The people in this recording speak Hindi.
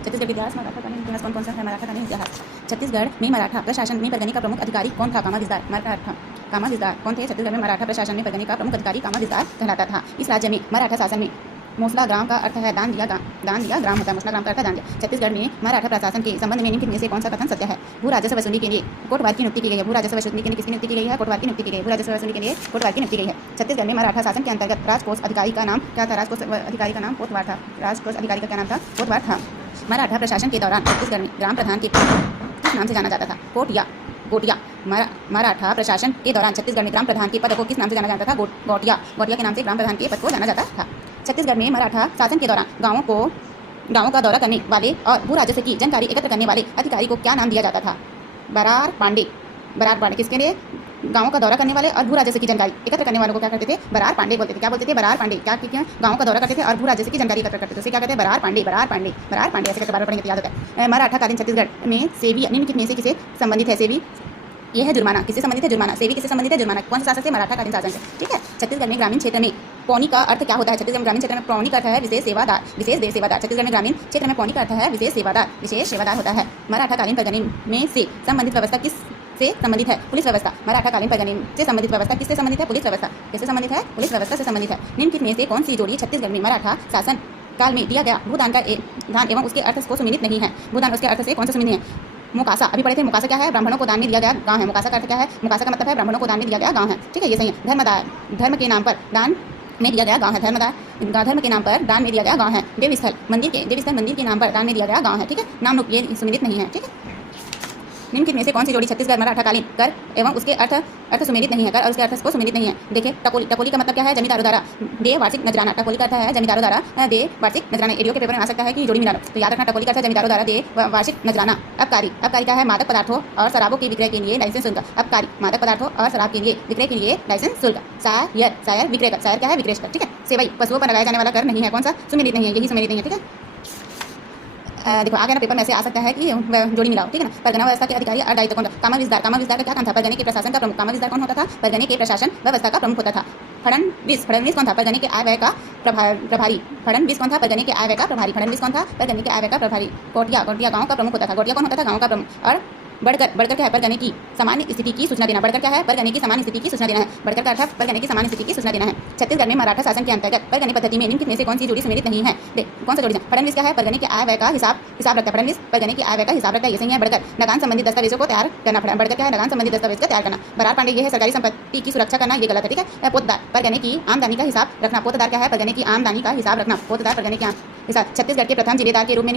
छत्तीसगढ़ के इतिहास मराठा कालीन इतिहास कौन कौन सा है? मराठा कालीन इतिहास। छत्तीसगढ़ में मराठा प्रशासन में परगने का प्रमुख अधिकारी कौन था? कामाविजदार। मराठा कामाविजदार कौन थे? छत्तीसगढ़ में मराठा प्रशासन में परगने का प्रमुख अधिकारी कामाविजदार कहलाता था। इस राज्य में मराठा शासन में मोसला ग्राम का अर्थ है दान दिया ग्राम होता है। मोसला ग्राम का अर्थ है दान दिया। छत्तीसगढ़ में मराठा प्रशासन के संबंध में निम्नलिखित में से कौन सा कथन सत्य है? भू राजस्व वसूली के लिए कोटवार की नियुक्ति की गई है। भू राजस्व वसूली के लिए किसकी नियुक्ति की गई है? कोटवार की नियुक्ति की गई है। भू राजस्व वसूली के लिए कोटवार की नियुक्ति की गई है। छत्तीसगढ़ में मराठा शासन के अंतर्गत राजकोष अधिकारी का नाम क्या था? राजकोष अधिकारी का नाम कोटवार था। राजकोष अधिकारी का क्या नाम था? कोटवार था। मराठा प्रशासन के दौरान छत्तीसगढ़ में ग्राम प्रधान के किस नाम से जाना जाता था? कोटिया गोटिया। मराठा प्रशासन के दौरान छत्तीसगढ़ में ग्राम प्रधान के पद को किस नाम से जाना जाता था? गोटिया। गोटिया के नाम से ग्राम प्रधान के पद को जाना जाता था। छत्तीसगढ़ में मराठा शासन के दौरान गांवों का दौरा करने वाले और भू राजस्व की जानकारी एकत्र करने वाले अधिकारी को क्या नाम दिया जाता था? बरार पांडे। बरार पांडे किसके लिए? गांवों का दौरा करने वाले और भू राजस्व की जानकारी एकत्र करने वालों को क्या करते थे? बरार पांडे बोलते थे। क्या बोलते थे? बरार पांडे। क्या गांवों का दौरा करते थे और भू राजस्व की जानकारी एकत्र करते थे, उसे क्या कहते हैं? बरार पांडे। बरार पांडे। बरार पांडे ऐसे करके बार पढ़ेंगे तो याद होता है। मराठा कालीन छत्तीसगढ़ में सेवी निम्नलिखित में से किसे संबंधित है? सेवी ये है जुर्माना। किससे संबंधित है? जुर्माना। सेवी किससे संबंधित है? जुर्माना। कौन से शासन से? मराठा कालीन शासन से। ठीक है। छत्तीसगढ़ में ग्रामीण क्षेत्र में पौनी का अर्थ क्या होता है? छत्तीसगढ़ में ग्रामीण क्षेत्र में पौनी का अर्थ है विशेष सेवादार। विशेष देश सेवादार। छत्तीसगढ़ में ग्रामीण क्षेत्र में पौनी का अर्थ है विशेष सेवादार। विशेष सेवादार होता है। मराठा कालीन परगने में से संबंधित व्यवस्था किस से संबंधित है? पुलिस व्यवस्था। मराठा कालीन परगने से संबंधित व्यवस्था किससे संबंधित है? पुलिस व्यवस्था। किससे संबंधित है? पुलिस व्यवस्था से संबंधित है। निम्नलिखित में से कौन सी जोड़ी छत्तीसगढ़ में मराठा शासन काल में दिया गया भूदान का दान एवं उसके अर्थ को सुमिलित नहीं है? भूदान उसके अर्थ से कौन सा सुमिलित है? मुकासा। अभी पढ़े थे। मुकासा क्या है? ब्राह्मणों को दान में दिया गया गांव है। मुकासा का अर्थ क्या है? मुकासा का मतलब है ब्राह्मणों को दान में दिया गया गांव है। ठीक है, ये सही है। धर्मदाय। धर्म के नाम पर दान में दिया गया गांव है। धर्म के नाम पर दान में दिया गया गांव है। देवस्थल मंदिर के नाम पर दान में दिया गया गांव है। ठीक है, नाम ये सुमिलित नहीं है। ठीक है। निम्नलिखित में से कौन सी जोड़ी छत्तीसगढ़ मराठा कालीन कर एवं उसके अर्थ सुमेलित नहीं है? कर और उसके अर्थ को सुमेलित नहीं है। देखिए, टकोली। टकोली का मतलब क्या है? जमींदारों द्वारा दे वार्षिक नजराना। टकोली का अर्थ है जमींदारों द्वारा दे वार्षिक नजराना। एडीओ के पेपर में आ सकता है कि जोड़ी मिला लो, तो याद रखना टकोली का अर्थ है जमींदारों द्वारा दे वार्षिक नजराना। अबकारी। अबकारी क्या है? मादक पदार्थों और शराबों के विक्रय के लिए लाइसेंस शुल्क। अबकारी मादक पदार्थों और शराब के लिए विक्रय के लिए लाइसेंस शुल्क। सायर विक्रय कर। सायर क्या है? विक्रय कर। ठीक है। सेवई पशुओं पर लगाया जाने वाला कर नहीं है। कौन सा? सुमेलित नहीं है। यही सुमेलित नहीं है। ठीक है। देखो आगे ना पेपर में ऐसे आ सकता है कि जोड़ी मिलाओ। ठीक है ना। परगना व्यवस्था के अधिकारी और दायित्व कौन था? कामाविजदार। कामाविजदार का क्या काम था? परगने के प्रशासन का प्रमुख। कामाविजदार कौन होता था? परगने के प्रशासन व्यवस्था का प्रमुख होता था। फडणवीस। फडणवीस कौन था? परगने के आय व्यय का प्रभारी। फडणवीस कौन था? परगने के आय व्यय का प्रभारी। फडणवीस कौन था? परगने के आय व्यय का प्रभारी। गोटिया। गोटिया गांव का प्रमुख होता था। गोटिया कौन होता था? गांव का प्रमुख। और बढ़कर क्या है? परगने की सामान्य स्थिति की सूचना देना। बढ़कर क्या है? परगने की सामान्य स्थिति की सूचना देना है। बढ़कर का अर्थ है परगने की सामान्य स्थिति की सूचना देना है। छत्तीसगढ़ में मराठा शासन के अंतर्गत परगने पद्धति में निम्नलिखित में से कौन सी जोड़ी सुमेलित नहीं है? देख कौन सा जोड़ी है? फडणवीस क्या है? परगने के आय व्यय का हिसाब रखता है। फडणवीस परगने की आय व्यय का हिसाब रखता है, ये सही है। बढ़कर लगान संबंधित दस्तावेजों को तैयार करना। बढ़कर क्या है? लगान संबंधित दस्तावेज का तैयार करना। बरार पांडे ये है सरकारी संपत्ति की सुरक्षा करना, ये गलत है। ठीक है। पोतदार परगने की आमदनी का हिसाब रखना। पोतदार क्या है? परगने की आमदनी का हिसाब रखना। पोतदार परगने की हिसाब। छत्तीसगढ़ के प्रथम जिलेदार के रूप में